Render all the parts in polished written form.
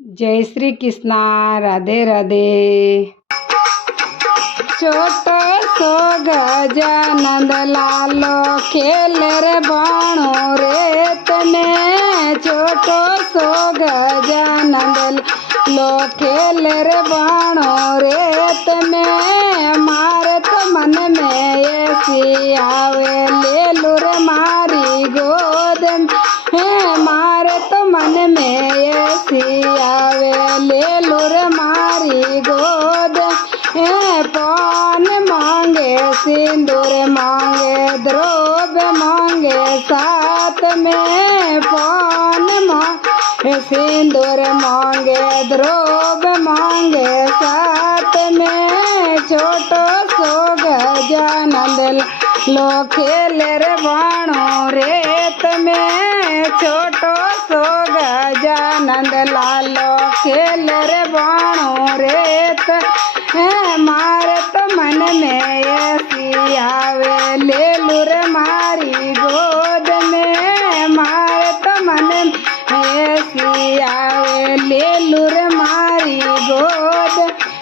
जय श्री कृष्णा। राधे राधे। छोटो सो गजानंद लालो खेल रे बाणो रेत में। छोटो सो गजानंद लो खेल रे बाणो रेत में। मारे तो मन में ऐसी आवे ले लू रे मारी गोद में। मारे तो मन में ऐसी आवे ले लू रे मारी गोद में। पान मांगे सिंदूर मांगे द्रोब मांगे साथ में। पान मांगे सिंदूर मांगे द्रोब मांगे साथ में। छोटो सो गजानंद लो खेल रे बाणो रेत में। छोटो सो गजानंद लालो खेल रे बाणो रेत। मारे तो मन में ऐसी आवे ले लू रे मारी गोद में। मारे तो मन में ऐसी आवे ले लू रे मारी गोद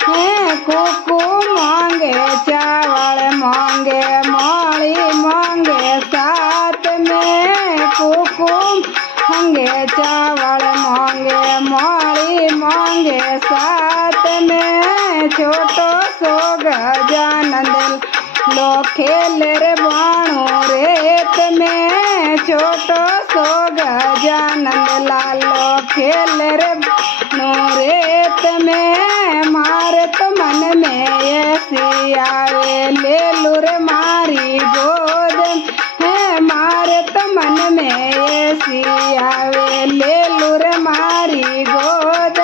में। कुकू मांगे चावल मांगे माली मांगे साथ में। कुकू मांगे चावल मांगे माली मांगे साथ में। छोटो सो गजानंद लो खेल रे बाणो रेत में। छोटो सो गजानंद लालो खेल रे बाणो रेत में। मारे तो मन में ऐसी आवे ले लू रे मारी गोद में। मारे तो मन में ऐसी आवे ले लू रे मारी गोद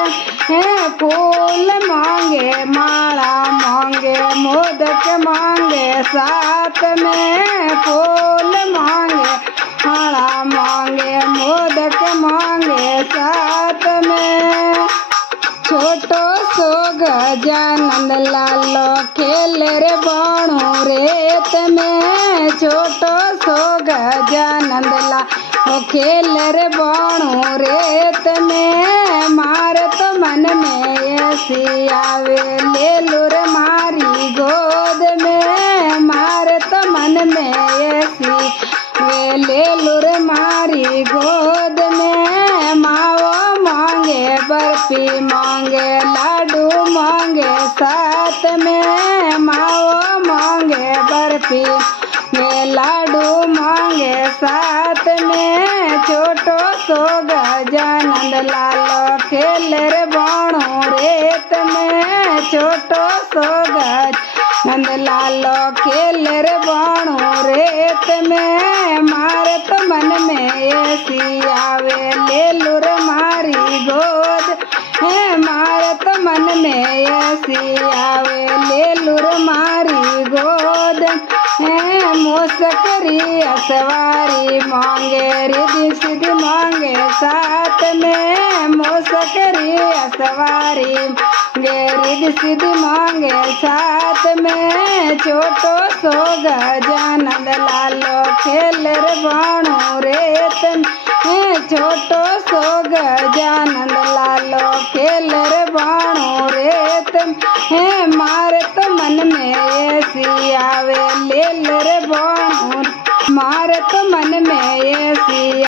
में। फूल मांगे माला मांगे मोदक मांगे साथ में। फूल मांगे माला मांगे मोदक मांगे साथ में। छोटो सो गजानंद लालो खेल रे बाणो रेत में। छोटो सो गजानंद लालो खेल रे बाणो रेत में। मारे तो मन में ऐसी आवे ले लू रे मारी गोद में। मारे तो मन में ऐसी वे ले लू रे मारी गोद में। मावो मांगे बर्फी मांगे लाडू मांगे साथ में। मावो मांगे बर्फी में लाडू मांगे साथ में। छोटो सो गजानंद लालो खेल रे बाणो रेत में। छोटो सो गजानंद लालो खेल रे बाणो रेत में। मारे तो मन में ऐसी आवे ले लू रे मारी गोद में। मारे तो मन में ऐसी आवे ले लू रे मारी गोद में। मोसकरी असवारी मांगे रिद्धि सिद्धि मांगे साथ में। मोसकरी असवारी मांगे रिद्धि सिद्धि मांगे साथ में। छोटो सो गजानंद लालो खेल रे बाणो रेत में। छोटो सो गजानंद लालो खेल रे बाणो रेत में। मारे तो मन में ऐसी आवे ले रे बाणो। मारे तो मन में ऐसी